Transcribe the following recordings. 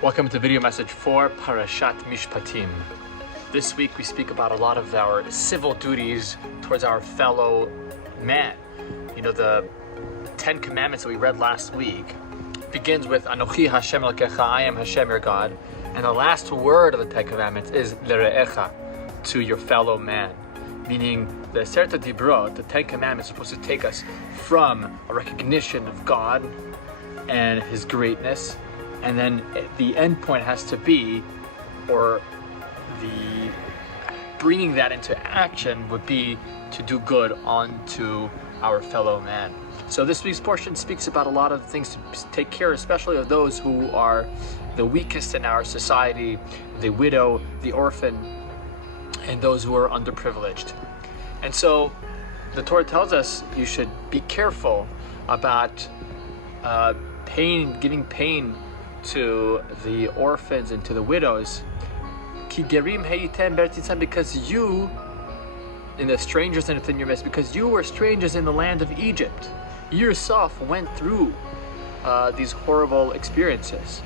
Welcome to video message 4, Parashat Mishpatim. This week we speak about a lot of our civil duties towards our fellow man. You know, the 10 commandments that we read last week begins with Anochi Hashem Elokecha, I am Hashem your God. And the last word of the 10 commandments is L're'echa, to your fellow man. Meaning the Serta Dibrot, the 10 commandments, are supposed to take us from a recognition of God and His greatness, and then the end point has to be, or the bringing that into action would be to do good onto our fellow man. So this week's portion speaks about a lot of things to take care, especially of those who are the weakest in our society, the widow, the orphan, and those who are underprivileged. And so the Torah tells us you should be careful about giving pain to the orphans and to the widows. Because you, in the strangers and within your midst, because you were strangers in the land of Egypt. You yourself went through these horrible experiences.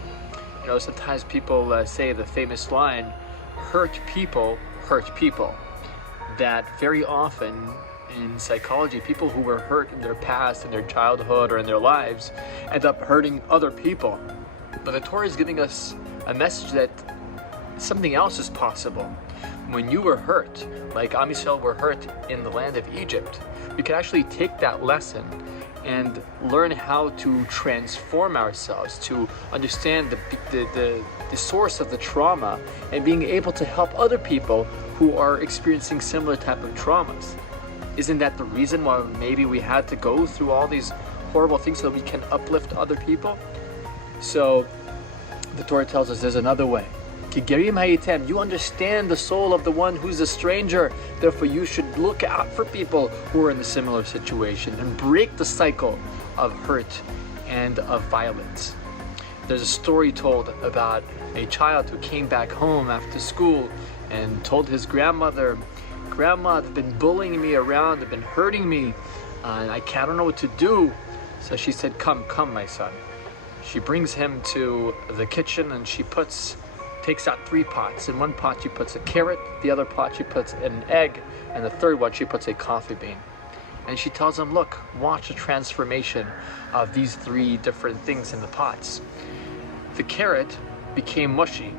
You know, sometimes people say the famous line, hurt people hurt people. That very often in psychology, people who were hurt in their past, in their childhood, or in their lives end up hurting other people. But the Torah is giving us a message that something else is possible. When you were hurt, like Am Yisrael were hurt in the land of Egypt, we can actually take that lesson and learn how to transform ourselves, to understand the source of the trauma, and being able to help other people who are experiencing similar type of traumas. Isn't that the reason why maybe we had to go through all these horrible things so that we can uplift other people? So the Torah tells us there's another way. You understand the soul of the one who's a stranger. Therefore, you should look out for people who are in a similar situation and break the cycle of hurt and of violence. There's a story told about a child who came back home after school and told his grandmother, "Grandma, they've been bullying me around, they've been hurting me, and I don't know what to do." So she said, come, my son. She brings him to the kitchen and she takes out 3 pots. In one pot she puts a carrot, the other pot she puts an egg, and the third one she puts a coffee bean. And she tells him, look, watch the transformation of these 3 different things in the pots. The carrot became mushy,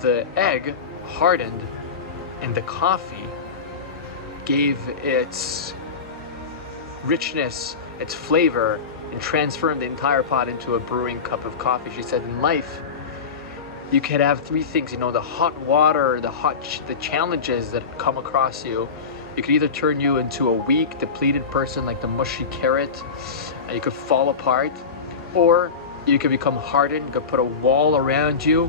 the egg hardened, and the coffee gave its richness, its flavor, and transformed the entire pot into a brewing cup of coffee. She said, in life, you could have 3 things, you know, the hot water, the challenges that come across you. It could either turn you into a weak, depleted person like the mushy carrot, and you could fall apart, or you could become hardened, you could put a wall around you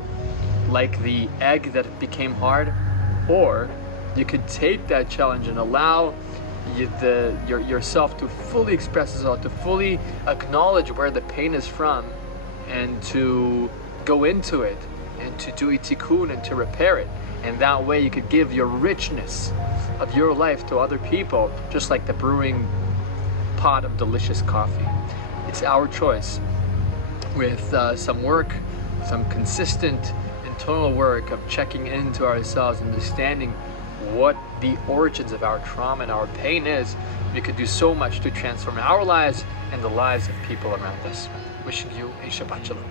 like the egg that became hard, or you could take that challenge and allow yourself to fully express yourself, to fully acknowledge where the pain is from, and to go into it, and to do a tikkun and to repair it. And that way you could give your richness of your life to other people, just like the brewing pot of delicious coffee. It's our choice. With some work, some consistent internal work of checking into ourselves, understanding what the origins of our trauma and our pain is, we could do so much to transform our lives and the lives of people around us. Wishing you a Shabbat Shalom.